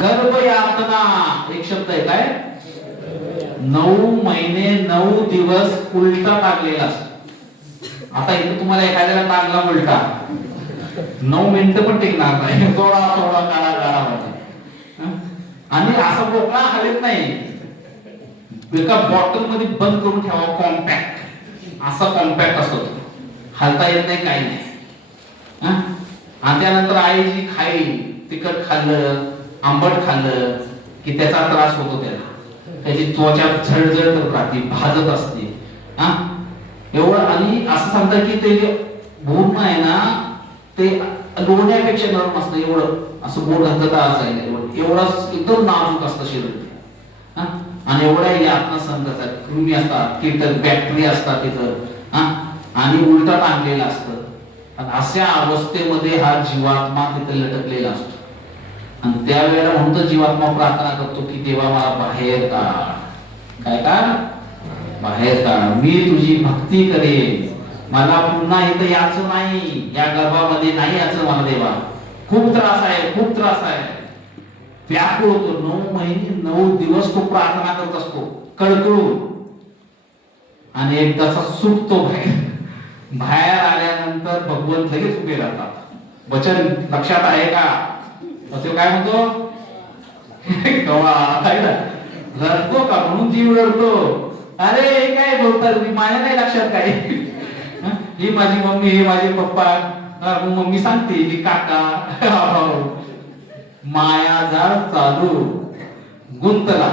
गर्भ यातना एक शब्द आहे काय, 9 महिने 9 दिवस उलटा टाकलेला असतो. आता इथे तुम्हाला एखाद्याला टाकला उलटा 9 मिनिटं पण टिकणार नाही, थोडा थोडा काळा काळा होता. आणि असा बोकळा हलत नाही, एका बॉटल मध्ये बंद करून ठेवा, कॉम्पॅक्ट, असा कॉम्पॅक्ट असतो, हलता येत नाही, काही नाही. आणि त्यानंतर आई जी खाईल, तिखट खाल्लं आंबट खाल्लं की त्याचा त्रास होतो, त्याची त्वचा झळझळ राहते, भाजत असते. एवढं. आणि असं सांगतात की ते बोट आहे ना, ते लोण्यापेक्षा नरम असतं, एवढं असं बोट घातलं असायला एवढं एकदम नाजूक असतं शरीर. आणि एवढ्या यातना संघाचा कृमी असतात, कीटक बॅक्टेरिया असतात तिथं, आणि उलटा टांगलेला असतं. आणि अशा अवस्थेमध्ये हा जीवात्मा तिथे लटकलेला असतो. आणि त्यावेळेला म्हणतो जीवात्मा प्रार्थना करतो की देवा मला बाहेर काढ. काय काढ? बाहेर काढ. मी तुझी भक्ती करेन, मला पुन्हा इथं यायचं नाही, या गर्भामध्ये नाही यायचं मला देवा. खूप त्रास आहे, खूप त्रास आहे. व्याकुळ होतो. 9 महिने 9 दिवस तो प्रार्थना करत असतो कळकळून. आणि एकदाचा सुटतो बाहेर. बाहेर आल्यानंतर भगवंत लगेच उभे राहतात. वचन लक्षात आहे का? तो काय म्हणतो? रडतो का म्हणून जीव रडतो. अरे काय बोलतात तुम्ही, माझ्या नाही लक्षात काय. ही माझी मम्मी, हे माझे पप्पा. मम्मी सांगते ही काका. माया जाळ चालू गुंतला.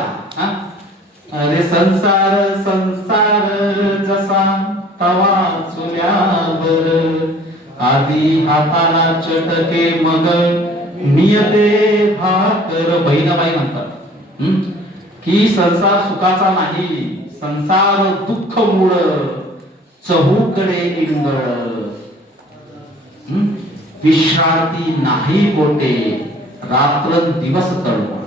अरे संसार संसार जसा तवा चुल्यावर, आधी हाताला चटके मग नियते भाकर. बहिणाबाई म्हणतात की संसार सुखाचा नाही, संसार दुःख मूळ, चहूकडे इंगळ. विश्रांती नाही कोटे, रात्र दिवस तळमळ.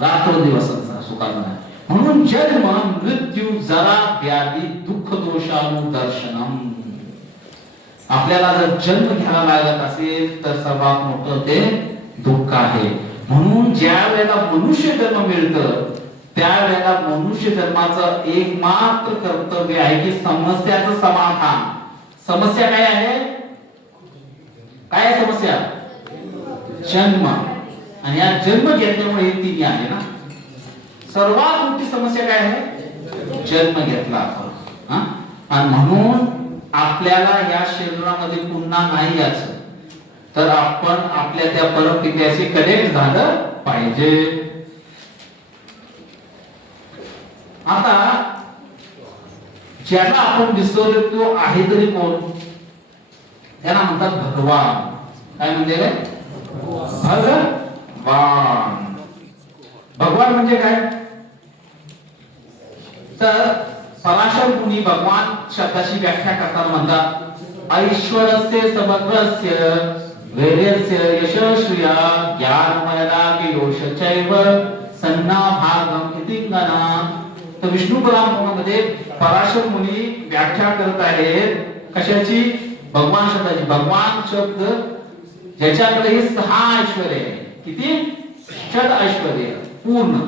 रात्र दिवस सुखाचा नाही. म्हणून जन्म मृत्यू जरा व्याधी दुःख दोषानुदर्शनम. आपल्याला जर जन्म घ्यावा लागत असेल तर सर्वात मोठं ते दुःख आहे. म्हणून ज्या वेळेला मनुष्य जन्म मिळतं त्यावेळेला मनुष्य जन्माचं एकमात्र कर्तव्य आहे की समस्याचं समाधान. समस्या काय आहे? काय आहे समस्या? जन्म. आणि या जन्म घेतल्यामुळे तिन्ही आहे ना. सर्वात मोठी समस्या काय आहे? जन्म घेतला आपण. आणि म्हणून आपल्याला या शरीरामध्ये पुन्हा नाही यायचं, तर आपण आपल्या त्या परमपित्याशी कनेक्ट झालं पाहिजे. आता ज्याला आपण विसरलो तो आहे तरी कोण? त्याला म्हणतात भगवान. काय म्हणते रे? भगवान. भगवान म्हणजे काय? तर पराशर मुनी भगवान शब्दाची व्याख्या करताना म्हणतात ऐश्वरस्य समग्रस्य वैर्यस्य यशस्विया ज्ञानमयदाकियोश चैव सन्नाभागम इति गणा. तर विष्णू पुराणामध्ये पराशर मुनी व्याख्या करत आहेत कशाची? भगवान शब्दाची. भगवान शब्द ज्याच्याकडे हे 6 ऐश्वर्य आहे. किती? षड ऐश्वर्य पूर्ण.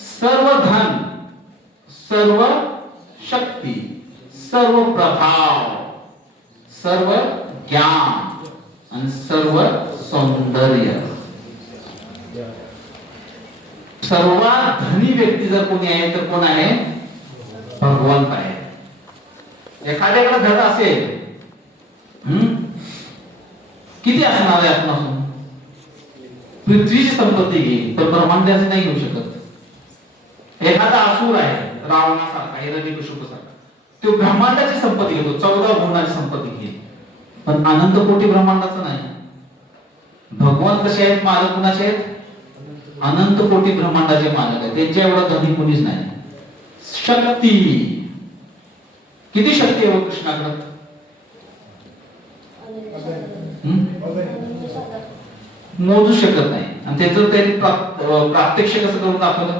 सर्व धन, सर्व शक्ती, सर्व प्रभाव, सर्व ज्ञान आणि सर्व सौंदर्य. सर्वात धनी व्यक्ती जर कोणी आहे तर कोण आहे? भगवंत आहे. एखाद्याकडे धन असेल किती असणार आहे आपण? पृथ्वीची संपत्ती घेईल पण ब्रह्मांडाची नाही घेऊ शकत. एखादा असुर आहे रावणासारखा, हिरण्यकशिपूसारखा, तो ब्रह्मांडाची संपत्ती घेतो, 14 भुवनाची संपत्ती घेईल पण अनंत कोटी ब्रह्मांडाचं नाही. भगवान कसे आहेत? मालक कुणाचे आहेत? अनंत कोटी ब्रह्मांडाचे मालक आहेत. त्यांच्या एवढा धनी कोणीच नाही. शक्ती किती शक्ती आहे कृष्णाकडे? मोजू शकत नाही. आणि त्याचं त्यांनी प्रात्यक्ष कसं करून दाखवलं?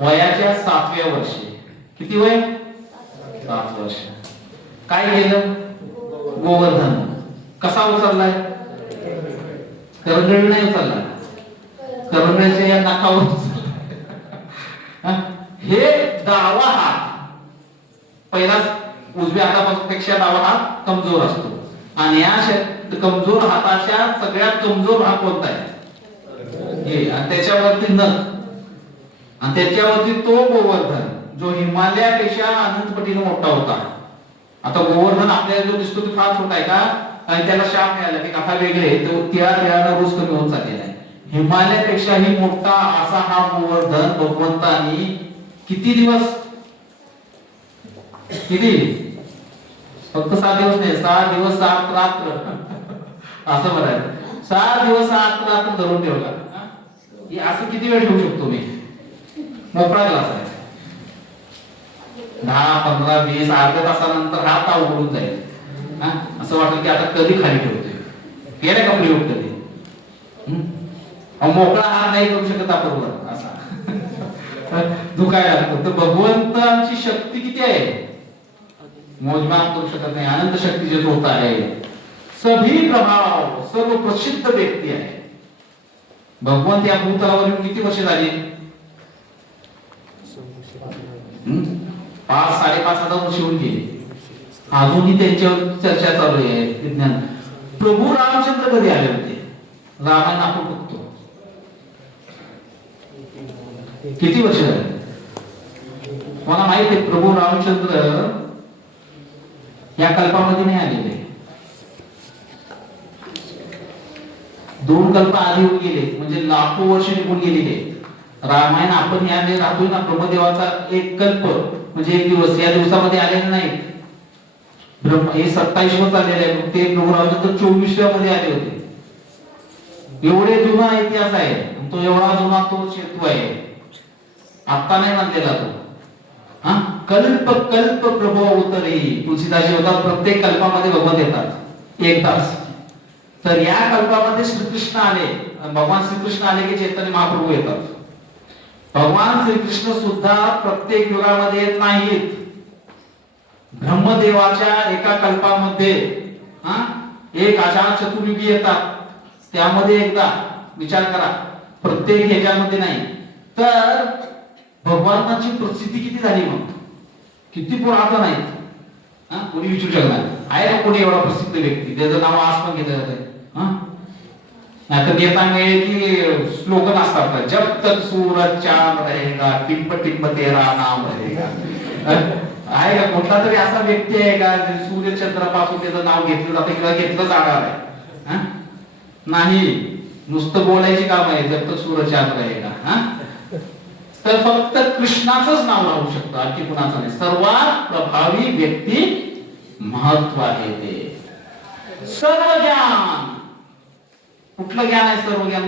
वयाच्या 7व्या वर्षी. किती वय? 7 वर्ष. काय केलं? गोवर्धन कसा उचललाय? करंगळी नाही चालला, करंगळीच्या या नाकावर हे डावा हात पहिला उजव्या हातापेक्षा डावा हात कमजोर असतो आणि या कमजोर हाताच्या सगळ्यात कमजोर हात कोणता आहे? हे. आणि त्याच्यावरती नख आणि त्याच्यावरती तो गोवर्धन जो हिमालयापेक्षा अनंत पटीने मोठा होता. आता गोवर्धन आपल्याला जो दिसतो तो फार छोटा आहे का? आणि त्याला शाप मिळाला की कथा वेगळे तो त्या वेळाला रोज कमी होत चाललेला आहे. हिमालयापेक्षाही मोठा असा हा गोवर्धन भगवंतानी किती दिवस, किती, फक्त 7 दिवस नाही, 7 दिवस 7 रात्र असं म्हणायचं. 7 दिवस 7 रात्र धरून ठेवला. असं किती वेळ ठेवू शकतो मी? मोकळा ग्लास आहे, 10, 15, 20 अर्ध्या तासानंतर हात अवघडून जाईल. असं वाटतं की आता कधी खाली ठेवतोय. केलं का प्रयोग कधी? मोकळा हात नाही करू शकत आपण वर असा दुखायला लागतो. तर भगवंतांची शक्ती किती आहे? मोजमाप करू शकत नाही. अनंत शक्तीचे स्रोत आहे. सभी प्रभाव, सर्व प्रसिद्ध व्यक्ती आहे. भगवंत या भूतलावर किती वर्ष झाली? 5-5.5 वर्ष होऊन गेली. अजूनही त्यांच्यावर चर्चा चालू आहे विज्ञान. प्रभू रामचंद्र कधी आले होते? रामायण आपण बघतो किती वर्ष झाले? मला माहित आहे प्रभू रामचंद्र या कल्पामध्ये नाही आलेले. 2 कल्प आधी होऊन गेले, म्हणजे लाखो वर्ष निघून गेलेले. रामायण आपण याने राहतोय ना, ब्रह्मदेवाचा एक कल्प म्हणजे 1 दिवस, या दिवसामध्ये आलेले नाही. ब्रह्म हे 27 चाललेले आहे, ते प्रभू रामचंद्र 24व्या मध्ये आले होते. एवढे जुना इतिहास आहे. तो एवढा जुना तो सेतू आहे, आता नाही बांधलेला तो. कल्प कल्प प्रभू अवतरी. तुलसीदासजी होतात प्रत्येक कल्पामध्ये भगवंत येतात एकदाच. तर या कल्पामध्ये श्रीकृष्ण आले, भगवान श्रीकृष्ण आले की चैतन्य महाप्रभू येतात. भगवान श्रीकृष्ण सुद्धा प्रत्येक युगामध्ये येत नाहीत. ब्रह्मदेवाच्या एका कल्पामध्ये एक आषाढ चतुर्युगी येतात, त्यामध्ये एकदा. विचार करा, प्रत्येक ह्याच्यामध्ये नाही. तर भगवानाची प्रसिद्धी किती झाली मग? किती पुरातन आहेत. कोणी विचारू शकणार आहे का कोणी एवढा प्रसिद्ध व्यक्ती त्याचं नाव आज पण घेतलं जातं? नाहीतर नेता मिळे की स्लोगन असतात, जब तक सूरज चांद रहेगा टिप टिप तेरा नाम रहेगा. आहे का कुठला तरी असा व्यक्ती आहे का सूर्य चंद्रापासून त्याचं नाव घेतलं जातं किंवा घेतलं जाणार आहे? नाही, नुसतं बोलायची काम आहे जब तक सूरज चांद रहेगा. तर फक्त कृष्णाचंच नाव राहू शकतं, आणखी कुणाचं नाही. सर्वात प्रभावी व्यक्ती महत्व आहे ते. सर्व ज्ञान, कुठलं ज्ञान आहे? सर्व ज्ञान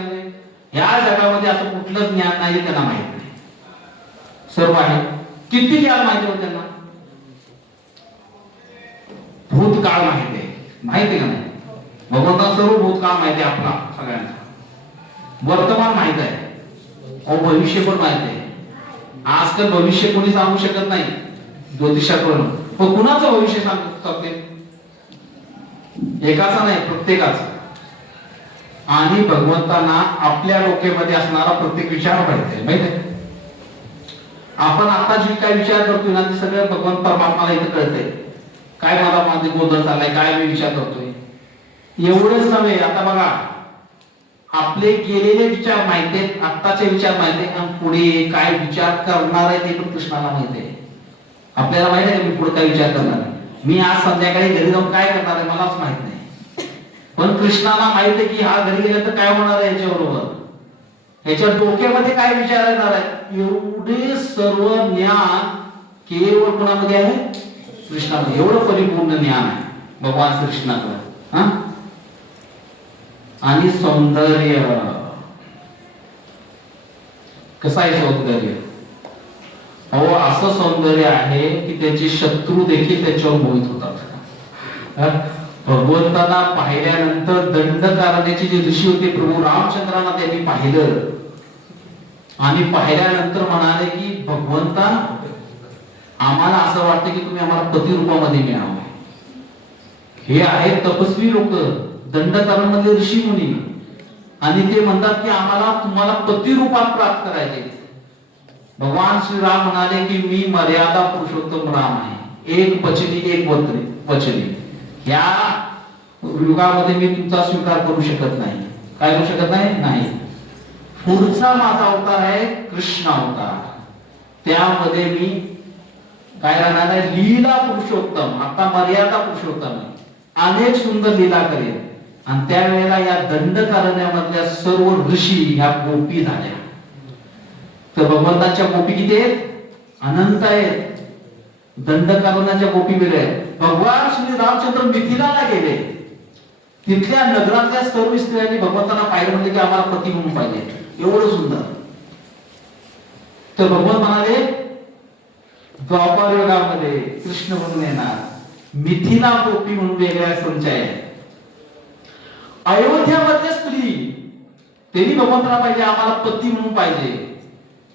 या जगामध्ये असं कुठलं ज्ञान नाही त्यांना माहित नाही. सर्व आहे. किती ज्ञान माहिती होतं त्यांना? भूतकाळ माहिती आहे, माहिती आहे का नाही? भगवंताला सर्व भूतकाळ माहिती आहे आपला सगळ्यांचा. वर्तमान माहित आहे, भविष्य पण माहित आहे. आजकाल भविष्य कोणी सांगू शकत नाही ज्योतिषाकडून. पण कुणाचं भविष्य सांगते? एकाचा नाही, प्रत्येकाचं. आणि भगवंतांना आपल्या डोक्यामध्ये असणारा प्रत्येक विचार माहिती आहे, माहिती आहे. आपण आता जे काय विचार करतोय ना ते सगळं भगवंत परमात्माला इथं कळतंय. काय मला माझे गोंधळ चाललाय, काय मी विचार करतोय. एवढंच नव्हे, आता बघा आपले गेलेले विचार माहिती आहेत, आत्ताचे विचार माहिती आहेत, आणि पुढे काय विचार करणार आहे ते पण कृष्णाला माहिती आहे. आपल्याला माहिती आहे मी पुढे काय विचार करणार आहे, मी आज संध्याकाळी घरी जाऊन काय करणार आहे मलाच माहित नाही. पण कृष्णाला माहित आहे की हा घरी गेल्यानंतर काय होणार आहे याच्याबरोबर, याच्या डोक्यामध्ये काय विचार येणार आहे. एवढे सर्व ज्ञान केवळ कोणामध्ये आहे? कृष्णामध्ये. एवढं परिपूर्ण ज्ञान आहे भगवान कृष्णाकडे. आणि सौंदर्य कसं आहे? सौंदर्य अहो असं सौंदर्य आहे की त्याचे शत्रू देखील त्याच्यावर मोहित होतात. भगवंतांना पाहिल्यानंतर दंडकारण्याचे जे ऋषी होते प्रभू रामचंद्रांना त्यांनी पाहिलं आणि पाहिल्यानंतर म्हणाले की भगवंता आम्हाला असं वाटतं की तुम्ही आम्हाला पती रूपामध्ये मिळावं. हे आहेत तपस्वी लोक, दंडकारण्य ऋषी मुनी. आणि ते म्हणतात की आम्हाला तुम्हाला पती रूपात प्राप्त करायचे. भगवान श्रीराम म्हणाले की मी मर्यादा पुरुषोत्तम राम आहे, एक पचनी एक वचनी. ह्या युगामध्ये मी तुमचा स्वीकार करू शकत नाही. काय करू शकत नाही. पुढचा माझा अवतार आहे कृष्ण अवतार, त्यामध्ये मी काय राहणार आहे, लीला पुरुषोत्तम. आता मर्यादा पुरुषोत्तम आहे, अनेक सुंदर लीला करेल. आणि त्यावेळेला या दंडकारण्यामधल्या सर्व ऋषी ह्या गोपी झाल्या. तर भगवंताच्या गोपी किती आहेत? अनंत आहेत. दंडकारण्याच्या गोपी वेगळ्या आहेत. भगवान श्री रामचंद्र मिथिलाला गेले, तिथल्या नगरातल्या सर्व स्त्रियांनी भगवंताला पाहिलं, म्हणजे की आम्हाला पती म्हणून पाहिजे, एवढं सुंदर. तर भगवान म्हणाले द्वापर युगामध्ये कृष्ण म्हणून येणार, मिथिला गोपी म्हणून वेगळ्या संच आहे. अयोध्यामधल्या स्त्री त्यांनी भगवंताला पाहिजे, आम्हाला पती म्हणून पाहिजे,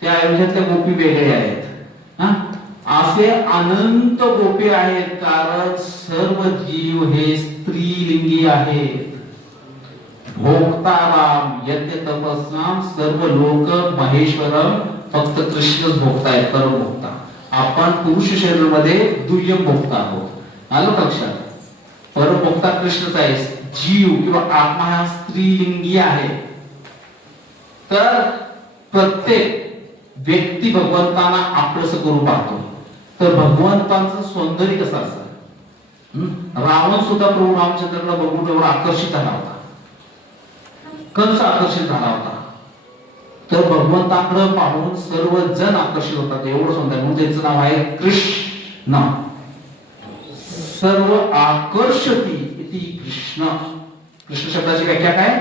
त्या अयोध्यातल्या गोपी वेगळे आहेत. असे अनंत गोपी आहेत, कारण सर्व जीव हे स्त्रीलिंगी आहेत. भोक्ता राम यज्ञ तपस्नाम सर्व लोक महेश्वरम, फक्त कृष्णच भोक्ता आहे, परम भोक्ता. आपण पुरुष शरीरामध्ये दुय्यम भोक्ता आहोत. आलं लक्षात? परम भोक्ता कृष्णच आहे. जीव किंवा आत्मा हा स्त्रीलिंगी आहे. तर प्रत्येक व्यक्ती भगवंतांना आपलंस करू पाहतो. तर भगवंतांचं सौंदर्य कसं असतं? रावण सुद्धा प्रभू रामचंद्राला बघून एवढा आकर्षित झाला होता, कंस आकर्षित झाला होता. तर भगवंताकडे पाहून सर्व जण आकर्षित होतात, एवढं सौंदर्य. म्हणून त्याचं नाव आहे कृष्ण. सर्व आकर्षती इति कृष्ण. कृष्ण शब्दाची व्याख्या काय?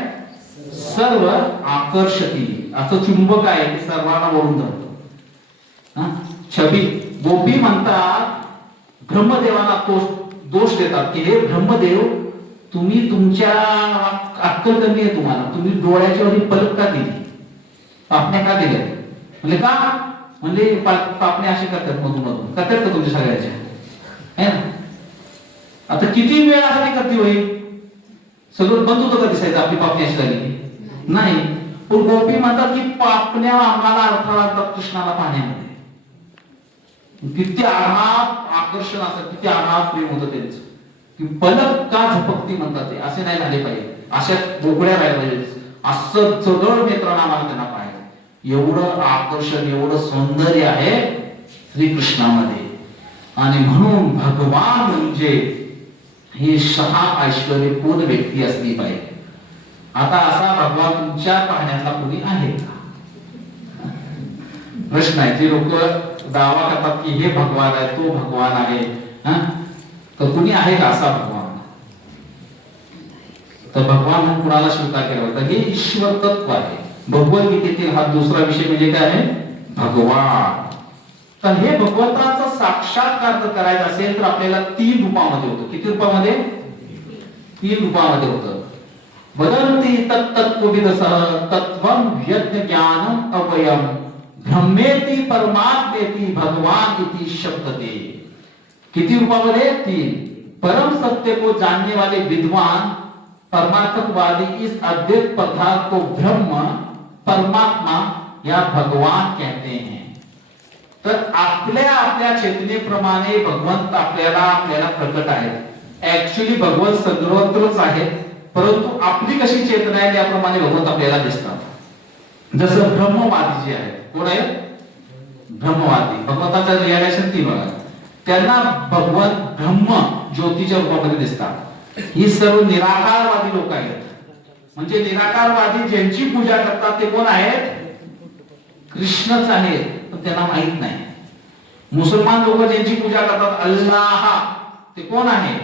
सर्व आकर्षती. असं चुंबक आहे ते सर्वांना वळून धरतो. छबी गोपी म्हणतात, ब्रह्मदेवाला दोष देतात की हे ब्रह्मदेव, तुम्ही तुमच्या अक्कल कमी आहे तुम्हाला, तुम्ही डोळ्याच्या वरी पलक का दिली, पापण्या का दिल्या? म्हणजे का? म्हणजे पापण्या असे करतात मधून मधून करतात का तुमच्या सगळ्याच्या? है ना? आता किती वेळ असा करते होईल, सगळं बंद होतं का दिसायचं आपली पापणी अशी झाली नाही. पण गोपी म्हणतात की पापण्या आम्हाला अडथळा आणतात कृष्णाला पाहण्यामध्ये. किती आघात आकर्षण असत, किती आघात प्रेम होतं त्यांचं, की पलक का झपकती म्हणतात ते. असे नाही झाले पाहिजे, अशा बोकड्या राहिल्या पाहिजे, असं चढळ नेत्रांना आम्हाला त्यांना पाहिजे. एवढं आकर्षण, एवढं सौंदर्य आहे श्रीकृष्णामध्ये. आणि म्हणून भगवान म्हणजे ही 6 ऐश्वर्यपूर्ण व्यक्ती असली पाहिजे. आता असा भगवान तुमच्या पाहण्यातला कोणी आहे का? प्रश्न आहे. ते लोक दावा करतात की हे भगवान आहे, तो भगवान आहे. तर कुणी आहे का असा भगवान? तर भगवान म्हणून कुणाला स्वीकार केला होता? हे ईश्वर तत्व आहे. भगवद्गीतेतील हा दुसरा विषय म्हणजे काय आहे? भगवान. तर हे भगवंताचा साक्षात्कार जर करायचा असेल तर आपल्याला 3 रूपामध्ये होतं. किती रूपामध्ये? 3 रूपामध्ये होतं. वदन्ति तत्तत्त्वविदसः तत्त्वं यज्ञ ज्ञानम अवयम ब्रह्मेति परमात्मेति भगवान इति शब्दते. किती रूपामध्ये? 3. परम सत्य को जानने वाले विद्वान परमार्थवादी इस अद्वैत पदार्थ को ब्रह्म परमात्मा या भगवान कहते हैं. तर आपल्या चेतनेप्रमाणे भगवंत आपल्याला प्रकट आहेत. ऍक्च्युअली भगवंत सर्वत्रच आहेत, परंतु आपली कशी चेतना आहे त्याप्रमाणे भगवंत आपल्याला दिसतात. जसं ब्रह्मवादी जे आहेत, कोण आहे? ब्रह्मवादी. भगवंताचं रिअलायझेशन 3 बघा. त्यांना भगवंत ब्रह्म ज्योतीच्या रूपामध्ये दिसतात. ही सर्व निराकारवादी लोक आहेत. म्हणजे निराकारवादी ज्यांची पूजा करतात ते कोण आहेत? कृष्णच आहेत, पण त्यांना माहित नाही. मुसलमान लोक ज्यांची पूजा करतात अल्लाह, ते कोण आहे?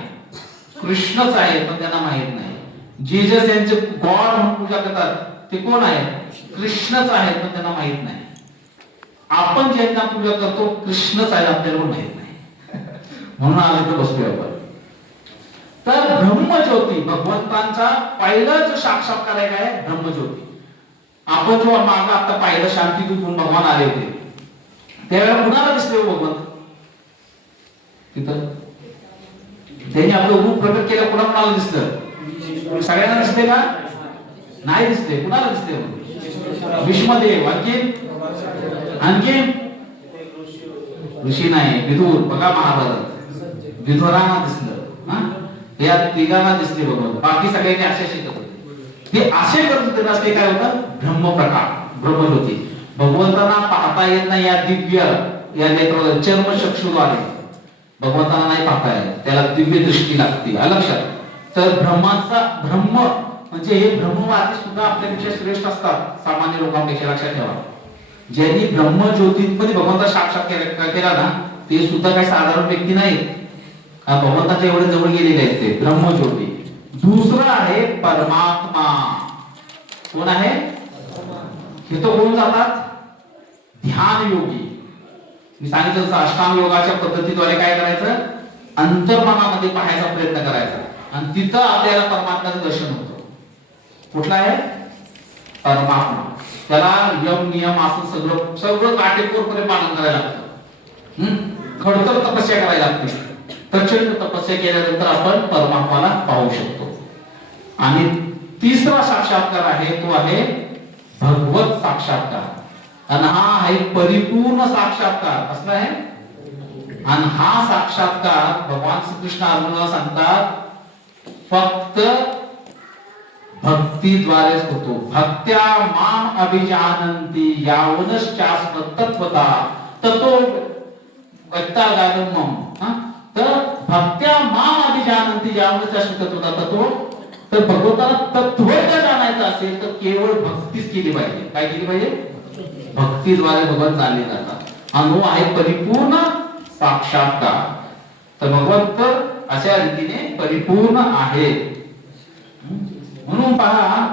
कृष्णच आहेत, पण त्यांना माहित नाही. जीसस यांचे गॉड म्हणून पूजा करतात ते कोण आहे? कृष्णच आहेत, पण त्यांना माहित नाही. आपण ज्यांना पूजा करतो कृष्णच आहे, आपल्याला पण माहित नाही. म्हणून आज इथे बसलोय आपण. तर ब्रह्मज्योती भगवंतांचा पहिलाच साक्षात्कार आहे. काय? ब्रह्मज्योती. आपण जो मागे आता पाहिलं शांतीदूत भगवान आले होते, त्यावेळेला कुणाला दिसले हो भगवंत? तिथं त्यांनी आपलं रूप प्रकट केलं, कुणाला दिसलं? सगळ्यांना दिसले का? नाही दिसले. कुणाला दिसले मग? भीष्मदेव. आणखी ऋषी नाही, विदुर. बघा महाभारत, विदुरांना दिसलं, या तिघांना दिसले भगवंत. बाकी सगळ्यांनी असे शिकत होते. ते असे करत होते ना, ते काय होतं? ब्रह्मप्रकाश, ब्रह्मज्योती. भगवंतांना पाहता येत नाही या दिव्य या नेत्र चर्मचक्षुद्वारे भगवंतांना नाही पाहता येत, त्याला दिव्य दृष्टी लागते. लक्षात. तर ब्रह्म म्हणजे हे ब्रह्मवादी सुद्धा आपल्यापेक्षा श्रेष्ठ असतात सामान्य लोकांपेक्षा. लक्षात ठेवा. ज्यांनी ब्रह्मज्योतीमध्ये भगवंता साक्षात केला ना, ते सुद्धा काही साधारण व्यक्ती नाही, भगवंताच्या एवढे जवळ गेलेले आहेत ते. ब्रह्मज्योती. दुसरं आहे परमात्मा. कोण आहे? हे तो कोण जातात? ध्यान योगी. मी सांगितलं तसं अष्टांग योगाच्या पद्धतीद्वारे काय करायचं? अंतर्मनामध्ये पाहायचा प्रयत्न करायचा, आणि तिथं आपल्याला परमात्म्याचं दर्शन होतं. कुठला आहे? परमात्मा. त्याला यम नियम असं सगळं काटेकोरपणे पालन करायला लागतं. खडतर तपस्या करायला लागते. प्रचंड तपस्या केल्यानंतर आपण परमात्म्याला पाहू शकतो. आणि तिसरा साक्षात्कार आहे तो आहे भगवत साक्षात्कार. आणि हा आहे परिपूर्ण साक्षात्कार. कसला आहे? आणि हा साक्षात्कार भगवान श्रीकृष्ण अर्जुनाला सांगतात फक्त भक्तीद्वारेच होतो. भक्त्या माम अभिजानन्ति यावनश्चास्म तत्वता ततो वक्तागारम. तर भक्त्या माम अभिजानन्ति यावनश्चास्म तत्वता ततो. तर भगवंताला तत्वता जाणायचं असेल तर केवळ भक्तीच केली पाहिजे. काय केली पाहिजे? भक्तीद्वारे भगवंत जाणले जातात. हा आहे परिपूर्ण साक्षात्कार. तर भगवंत अशा रीतीने परिपूर्ण आहे. म्हणून पहा,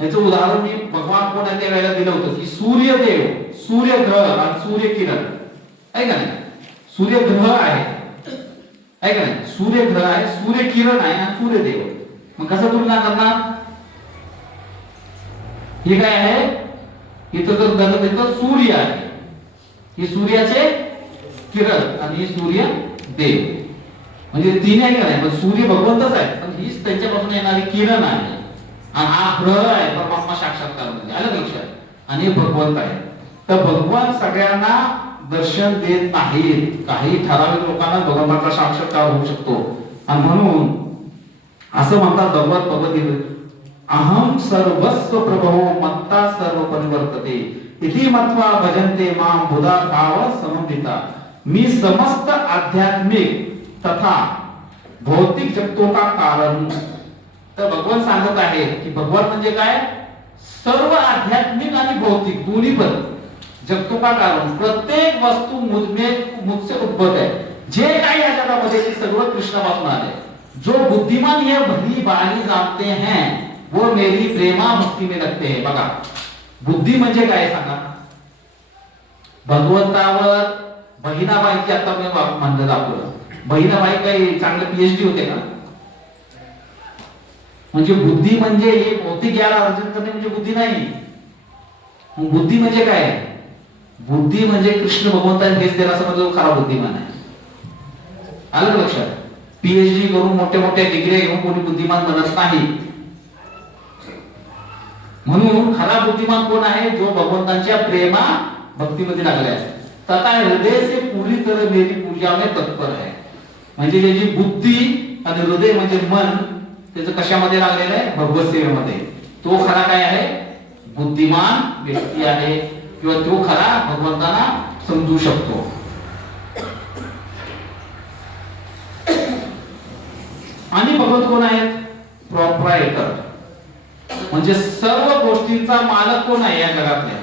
याचं उदाहरण मी भगवान कोण आहे त्या वेळेला दिलं होतं की सूर्यदेव, सूर्यग्रह आणि सूर्यकिरण आहे का नाही? सूर्यग्रह आहे का नाही? सूर्यग्रह आहे, सूर्यकिरण आहे आणि सूर्यदेव. मग कसं तुलना करणार? हे काय आहे? इथं जर गणित येतं सूर्य आहे, हे सूर्याचे किरण आणि हे सूर्य देव. म्हणजे तीन आहे का नाही? पण सूर्य भगवंतच आहे, पण हीच त्यांच्यापासून येणारी किरण आहे. आणि हा ग्रह आहे परमात्मा साक्षात्कार म्हणजे. आलं लक्षात? आणि हे भगवंत आहे. तर भगवान सगळ्यांना दर्शन देत नाहीत. काही ठराविक लोकांना भगवंताचा साक्षात्कार होऊ शकतो. आणि म्हणून असं म्हणतात भगवत भगवत अहम सर्वस्व प्रभो मत्ता सर्व परिवर्तते इति मत्वा भजन्ते मां बुधा भाव समन्विता. मी समस्त आध्यात्मिक तथा भौतिक जगतो का कारण. तर भगवान सांगत आहे की भगवान म्हणजे काय? सर्व आध्यात्मिक आणि भौतिक दोन्ही पण जगतो का कारण. प्रत्येक वस्तू मुझसे उद्भव आहे. जे काही या जगामध्ये ते सगळं कृष्णापासून आले. जो बुद्धिमान ये भली बाणी जानते हैं वो मेरी प्रेमा भक्ति में लगते हैं. बघा, बुद्धी म्हणजे काय सांगा? भगवंतावर बहिणाबाईची आता मी म्हणलं दाखवलं. बहिणाबाई काही चांगले पीएचडी होते का? म्हणजे बुद्धी म्हणजे हे भौतिक ज्ञान अर्जन करणे म्हणजे बुद्धी नाही. बुद्धी म्हणजे काय? बुद्धी म्हणजे कृष्ण भगवंताने हेच त्याला समजलं खरा बुद्धिमान आहे. आलं लक्षात? पीएचडी करून मोठ्या मोठ्या डिग्री घेऊन कोणी बुद्धिमान बनत नाही. म्हणून खरा बुद्धिमान कोण आहे? जो भगवंतांच्या प्रेमा भक्तीमध्ये लागला आहे. तथा हृदय से पूरी तरह मेरी पूजा में तत्पर है. म्हणजे त्याची बुद्धी आणि हृदय म्हणजे मन त्याचं कशामध्ये लागलेलं आहे? भगवत सेवेमध्ये. तो खरा काय आहे? बुद्धिमान व्यक्ती आहे, किंवा तो खरा भगवंतांना समजू शकतो. आणि भगवंत कोण आहेत? प्रॉपरायटर. म्हणजे सर्व गोष्टींचा मालक कोण आहे या जगातल्या?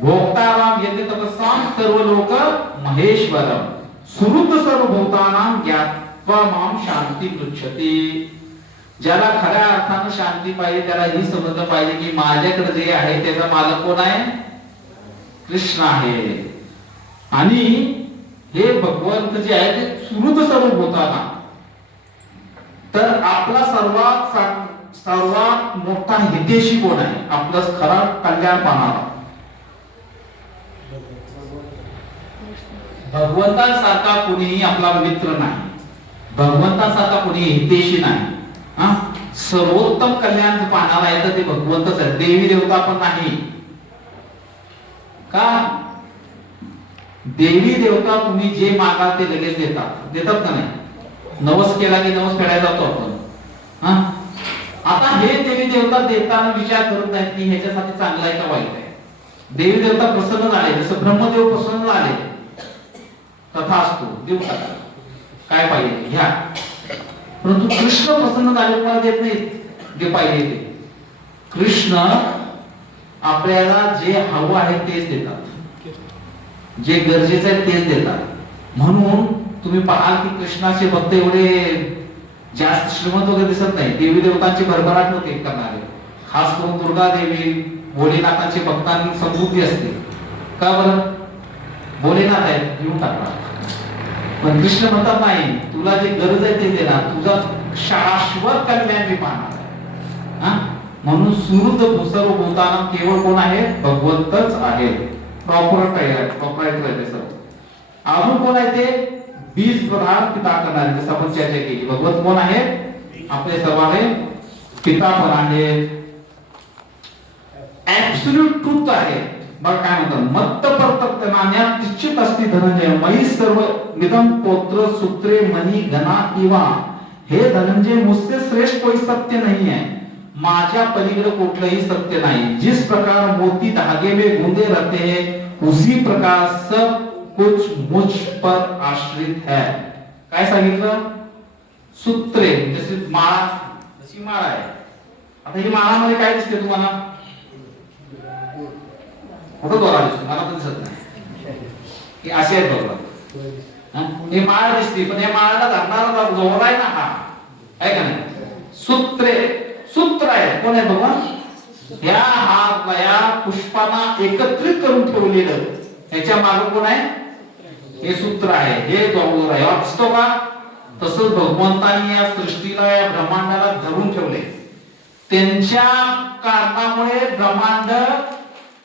भोक्ताराम यज्ञ तपस्साम सर्व लोक महेश्वरम सुहृद सर्वभूतानां ज्ञात्वा माम शांती पृच्छति. ज्याला खऱ्या अर्थानं शांती पाहिजे त्याला ही समजलं पाहिजे की माझ्याकडे जे आहे त्याचा मालक कोण आहे? कृष्ण आहे. आणि हे भगवंत जे आहे ते सुहृद सर्वभूतानां. तर आपला सर्वात मोठा हितेशी कोण आहे? आपलं खरा कल्याण पाहणारा भगवंतांसारखा कोणीही आपला मित्र नाही. भगवंतांसारखा कोणी हितेशी नाही. सर्वोत्तम कल्याण पाहणारा आहे तर ते भगवंतच आहे, देवी देवता पण नाही. का? देवी देवता तुम्ही जे मागा ते लगेच देतात का नाही? नवस केला की नवस फेडायला जातो आपण. आता हे देवी देवता देताना विचार करत नाहीत की ह्याच्यासाठी चांगलं आहे का वाईट आहे. देवी देवता प्रसन्न झाले, जसं ब्रह्मदेव प्रसन्न झाले, कथा असतो देव टाका काय पाहिजे घ्या. परंतु कृष्ण प्रसन्न झाले मला देत नाहीत जे पाहिजे ते. कृष्ण आपल्याला जे हवं आहे तेच देतात, जे गरजेचं आहे तेच देतात. म्हणून तुम्ही पाहाल की कृष्णाचे भक्त एवढे जास्त श्रीमंत वगैरे दिसत नाही. देवी देवतांची भरभराट होते करणारे, खास करून दुर्गा देवी भोलेनाथांचे भक्तांनी समृद्धी असते. का बरं? भोलेनाथ आहेत घेऊन टाकतात. पण कृष्ण म्हणतात नाही, तुला जे गरज आहे ते देणार, तुझा शाश्वत कल्याण मी पाहणार आहे. म्हणून सुहृद भूसर्व भूताना केवळ कोण आहे? भगवंतच आहे. प्रॉपरायटर आहे ते सर्व. अजून कोण आहे ते? बीज प्रधान पिता करणारे, जसं आपण चर्चा केली. भगवंत कोण आहे? आपले सर्वांचे पिता पण आहेत. ऍब्सोल्यूट ट्रूथ आहे. बघा काय म्हणतात, मत्त परतप्त नान्यात निश्चित असती धनंजय मयी सर्व निदम पोत्र सूत्रे मनी गणा किंवा. हे धनंजय मुझसे श्रेष्ठ कोई सत्य नहीं है, माझ्या पलीकडे कुठलंही सत्य नाही. जिस प्रकार मोती धागे में गुंदे रहते हैं उसी प्रकार सब कुछ मुझ पर आश्रित है. काय सांगितलं? सूत्रे जसे माळा, जशी माळा आहे. आता ही माळामध्ये काय दिसते तुम्हाला? कुठं दोरा दिसतो? मला तर दिसत नाही. ही अशी आहे बघा, ही माळ दिसते पण या माळाला धरणारा दोरा आहे ना, हा आहे का नाही? सूत्र आहे. कोण आहे बघा? या पुष्पांना एकत्रित करून ठेवलेलं, याच्या मागे कोण आहे? हे सूत्र आहे, हे दोर आहे. असतो का? तसंच भगवंतांनी या सृष्टीला, या ब्रह्मांडाला धरून ठेवले. त्यांच्या कारणामुळे ब्रह्मांड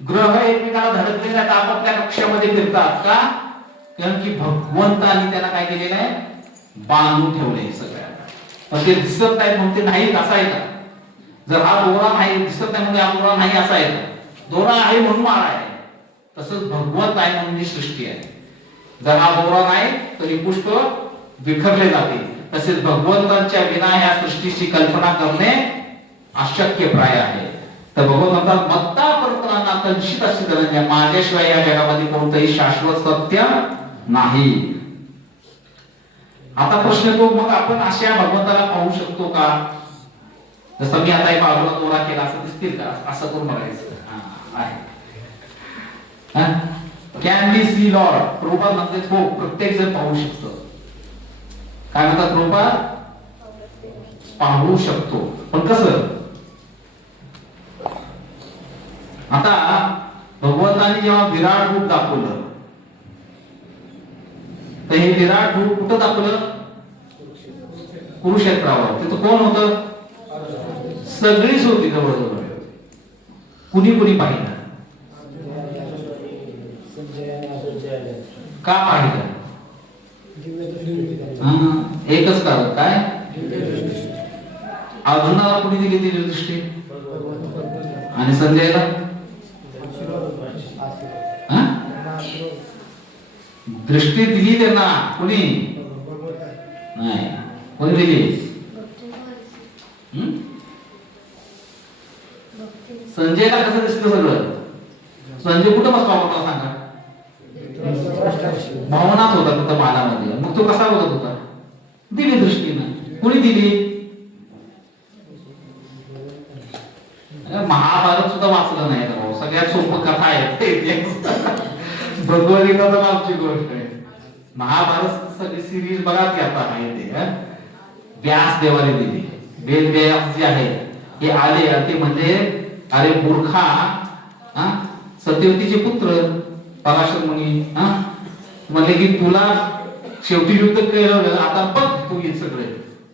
ग्रह एकमेकाला धडकलेले आहेत, आपापल्या कक्षामध्ये फिरतात. का? कारण की भगवंतांनी त्यांना काय केलेलं आहे? बांधून ठेवले सगळ्या. पण ते दिसत नाही म्हणून ते नाही असा आहे का? जर हा दोरा नाही दिसत नाही म्हणजे हा दोरा नाही असा आहे का? दोरा आहे म्हणून माळा आहे. तसंच भगवंत आहे म्हणून ही सृष्टी आहे. जर हा दोरा नाही तर ही पुष्प विखरले जाते. तसेच भगवंतांच्या विना ह्या सृष्टीची कल्पना करणे अशक्य प्राय आहे. तर भगवंत म्हणतात मत्ता परतरांना कंशित अशी धनंजय, माझ्याशिवाय या जगामध्ये कोणतंही शाश्वत सत्य नाही. आता प्रश्न येतो, मग आपण अशा भगवंताला पाहू शकतो का? जसं मी आता बाजूला दोरा केला असं दिसतील का? असं करून बघायचं आहे. Can we see lord? Prabhupada म्हणतात हो, प्रत्येक जण पाहू शकतो. काय म्हणतात प्रभुपाद? पाहू शकतो. पण कसं? आता भगवंतांनी जेव्हा विराट रूप दाखवलं, तर हे विराट रूप कुठं दाखवलं? कुरुक्षेत्रावर. तिथं कोण होतं? सगळीच होती जवळजवळ. कुणी कुणी पाहिलं? का पाहिलं? एकच कारण काय? अर्जुनाला कुणी दिली दिली दृष्टी? आणि संजयला? दृष्टी दिली त्यांना कुणी नाही. कोणी दिली? संजयला कसं दिसतं सगळं? संजय कुठं बसला होता सांगा? भावनात होता तिथं मालामध्ये. मग तो कसा बघत होता? दिली दृष्टीनं. कुणी दिली? महाभारत सुद्धा वाचलं नाही तर सगळ्यात सोपं कथा आहे. भगवद्गीता तर आमची गोष्ट आहे. महाभारत सगळी सिरीज बघा की आता आहे ते व्यास देवाने दिली. वेद व्यास जे आहे हे आले ते म्हणजे अरे मूर्खा, सत्यवतीचे पुत्र पराशर मुनी म्हणले की तुला शेवटी युद्ध केलं, आता बघ तू हे सगळे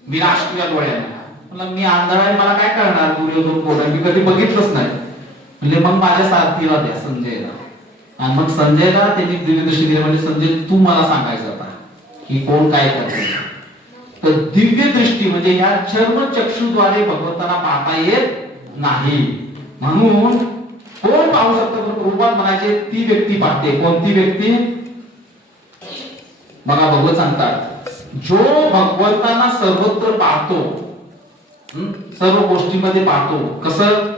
विनाश तुझ्या डोळ्याने. म्हणलं मी आंधळा आहे, मला काय करणार? दुर्योधन कोण आहे? मी कधी बघितलंच नाही. म्हणजे मग माझ्या सारथीला द्या संजयला. आणि मग संजयला त्यांनी दिव्य दृष्टी दिली. म्हणजे संजय तू मला सांगायचं आता की कोण काय करते. तर दिव्य दृष्टी म्हणजे या चर्म चक्षुद्वारे भगवंताला पाहता येत नाही. म्हणून कोण पाहू शकतं रूपात म्हणायचे? ती व्यक्ती पाहते. कोणती व्यक्ती? बघा भगवत सांगतात, जो भगवंतांना सर्वत्र पाहतो, सर्व गोष्टीमध्ये पाहतो. कसं?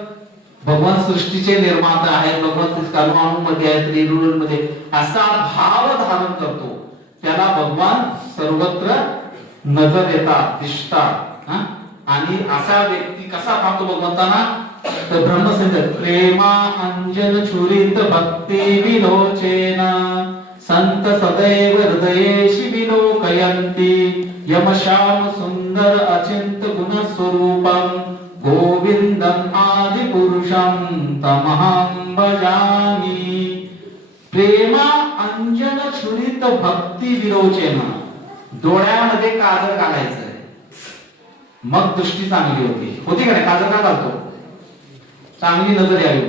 भगवान सृष्टीचे निर्माता आहे, भगवान कर्माणूमध्ये आहेत, रेणूंमध्ये, असा भाव धारण करतो, त्याला भगवान सर्वत्र नजर येतात, दिसतात. आणि असा व्यक्ती कसा पाहतो भगवंतांना? तर ब्रह्मसंहिता, प्रेमा अंजन छुरित भक्ती विलोचेन संत सदैव हृदयेषि विलोकयन्ति यम श्याम सुंदर अचिंत गुण स्वरूपम गोविंदम आदि पुरुषम तमहं भजामि. प्रेमा अंजन छुरित भक्ती विलोचेन, डोळ्यामध्ये काजळ घालायचं, मग दृष्टी चांगली होती का नाही? काजळ का घालतो? चांगली नजर यावी,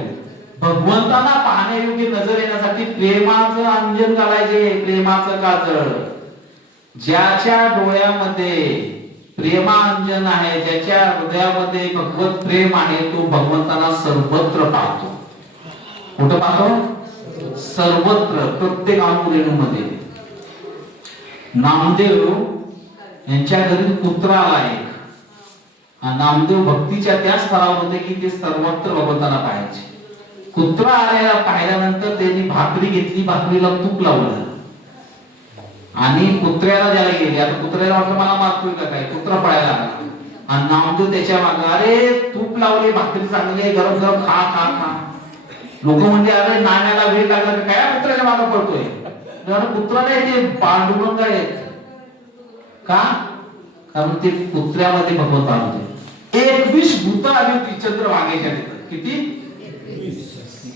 भगवंतांना पाहण्यायोग्य नजर येण्यासाठी प्रेमाचं अंजन घालायचे, प्रेमाचं काजळ. ज्याच्या डोळ्यामध्ये प्रेमांजन आहे, ज्याच्या हृदयामध्ये भगवत प्रेम आहे, तो भगवंतांना सर्वत्र पाहतो. कुठं पाहतो? सर्वत्र, प्रत्येक अणुरेणूमध्ये. नामदेव यांच्या घरी कुत्रा आला. नामदेव भक्तीच्या त्या स्तरावर होते की ते सर्वत्र भगवंतांना पाहायचे. कुत्रा आलेला पाहिल्यानंतर त्यांनी भाकरी घेतली, भाकरीला तूप लावलं आणि कुत्र्याला द्यायला गेली. आता कुत्र्याला वाटलं मला मारतोय का काय, कुत्रा पळायला लागला आणि नामदेव त्याच्या मागे, अरे तूप लावले, भाकरी चांगली आहे, गरम गरम खा खा खा. लोक म्हणजे अरे नाण्याला वेळ लागला का काय कुत्र्याच्या मागे पडतोय? कुत्रा नाही, ते पांडुरंग आहेत. का? कारण ते कुत्र्यामध्ये भगवंत होते. 21 भूत आली होती चंद्रभागेच्या तिथे. किती?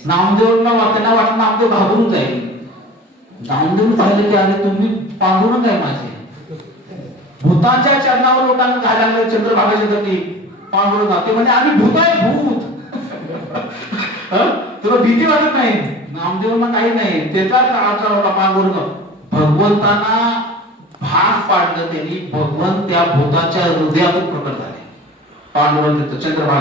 नामदेवला त्यांना वाटलं नामदेव घाबरून जाईल. नामदेव पाहिलं की अरे तुम्ही पांडुरंग आहे माझे. भूतांच्या चरणावर लोटांना घालायला चंद्रभागेच्या तिथे पांडुरंग. ते म्हणजे आम्ही भूत आहे, भूत. तुला भीती वाटत नाही? नामदेवांना काही नाही, त्याचा आठवडा पांडुरंग. भगवंतांना भाग पाडलं त्यांनी, भगवंत त्या भूताच्या हृदयातून प्रकट झाले. पांडुरंग चंद्रभागा